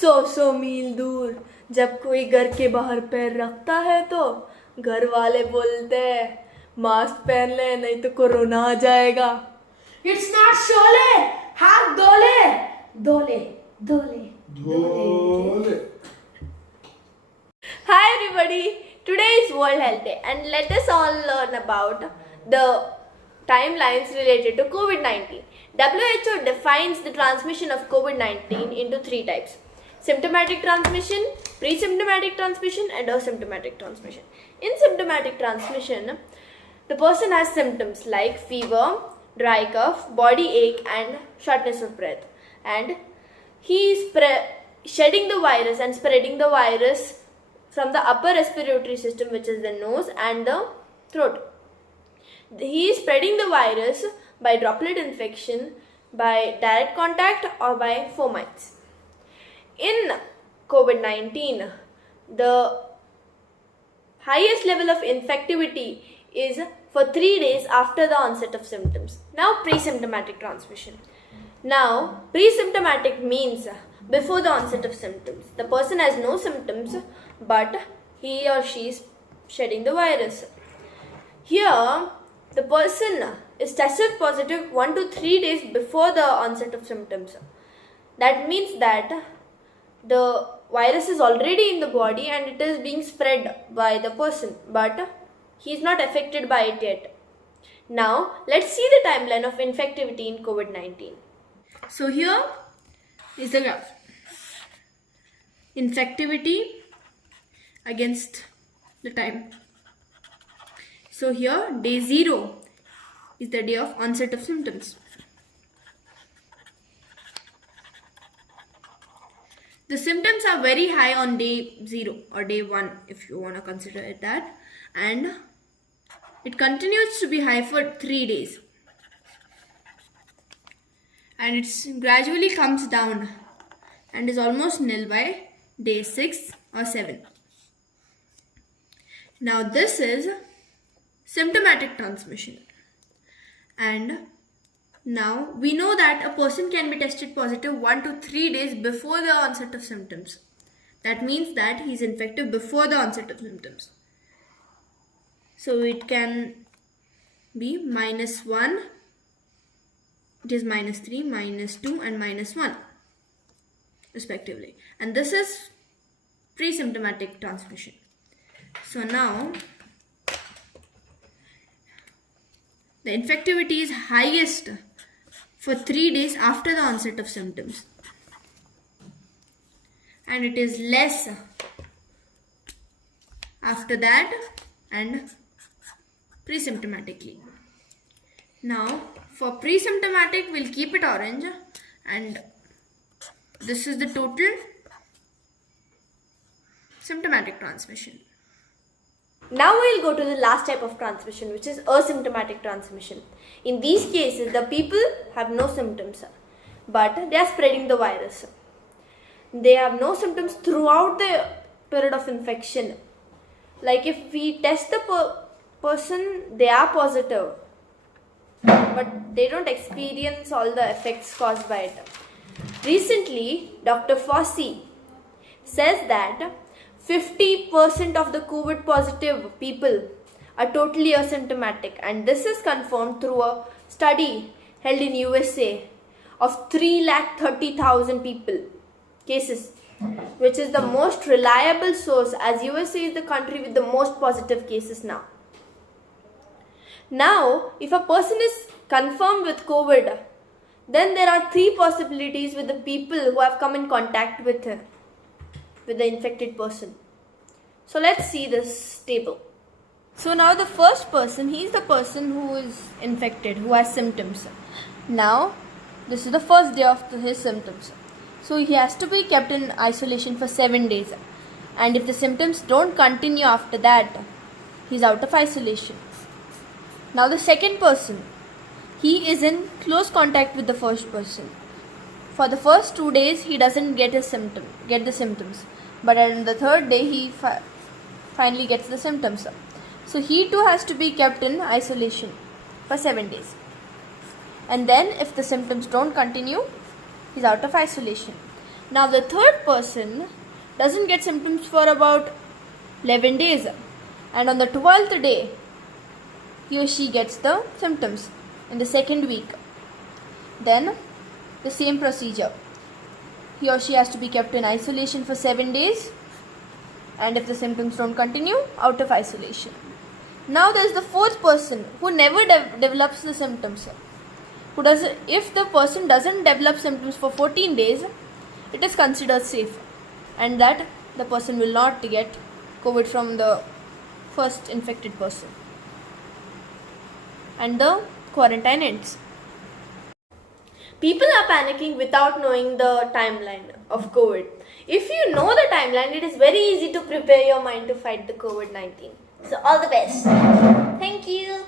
सौ मील दूर जब कोई घर के बाहर पैर रखता है तो घर वाले बोलते हैं मास्क पहन ले नहीं तो कोरोना आ जाएगा. It's not शोले, हाथ धोले, धोले, धोले, धोले. Hi everybody, today is World Health Day and let us all learn about the timelines related to COVID-19. WHO defines the transmission of COVID-19 into three types: symptomatic transmission, pre-symptomatic transmission and asymptomatic transmission. In symptomatic transmission, the person has symptoms like fever, dry cough, body ache and shortness of breath, and he is shedding the virus and spreading the virus from the upper respiratory system, which is the nose and the throat. He is spreading the virus by droplet infection, by direct contact or by fomites. In COVID-19, the highest level of infectivity is for 3 days after the onset of symptoms. Now, pre-symptomatic transmission. Now, pre-symptomatic means before the onset of symptoms. The person has no symptoms, but he or she is shedding the virus. Here, the person is tested positive 1 to 3 days before the onset of symptoms. That means that the virus is already in the body and it is being spread by the person, but he is not affected by it yet. Now, let's see the timeline of infectivity in COVID-19. So here is the graph. Infectivity against the time. So here day 0 is the day of onset of symptoms. The symptoms are very high on day 0 or day 1 if you want to consider it that, and it continues to be high for 3 days and it gradually comes down and is almost nil by day 6 or 7. Now this is symptomatic transmission, and now we know that a person can be tested positive 1 to 3 days before the onset of symptoms. That means that he is infected before the onset of symptoms. So it can be -1, it is -3, -2 and -1 respectively, and this is pre-symptomatic transmission. So now the infectivity is highest for 3 days after the onset of symptoms, and it is less after that and pre-symptomatically. Now for pre-symptomatic we'll keep it orange, and this is the total symptomatic transmission. Now we'll go to the last type of transmission, which is asymptomatic transmission. In these cases, the people have no symptoms, but they are spreading the virus. They have no symptoms throughout the period of infection. Like if we test the person, they are positive, but they don't experience all the effects caused by it. Recently, Dr. Fauci says that 50% of the COVID positive people are totally asymptomatic, and this is confirmed through a study held in USA of 330,000 people cases, which is the most reliable source as USA is the country with the most positive cases now. Now, if a person is confirmed with COVID, then there are 3 possibilities with the people who have come in contact with the infected person. So let's see this table. So now the first person, he is the person who is infected, who has symptoms. Now this is the first day of his symptoms. So he has to be kept in isolation for 7 days. And if the symptoms don't continue after that, he is out of isolation. Now the second person, he is in close contact with the first person. For the first 2 days, he doesn't get the symptoms. But on the third day, he finally gets the symptoms. So he too has to be kept in isolation for 7 days. And then if the symptoms don't continue, he's out of isolation. Now the third person doesn't get symptoms for about 11 days, and on the 12th day he or she gets the symptoms in the second week. Then the same procedure. He or she has to be kept in isolation for 7 days, and if the symptoms don't continue, out of isolation. Now there is the fourth person who never develops the symptoms. If the person doesn't develop symptoms for 14 days, it is considered safe, and that the person will not get COVID from the first infected person, and the quarantine ends. People are panicking without knowing the timeline of COVID. If you know the timeline, it is very easy to prepare your mind to fight the COVID-19. So all the best. Thank you.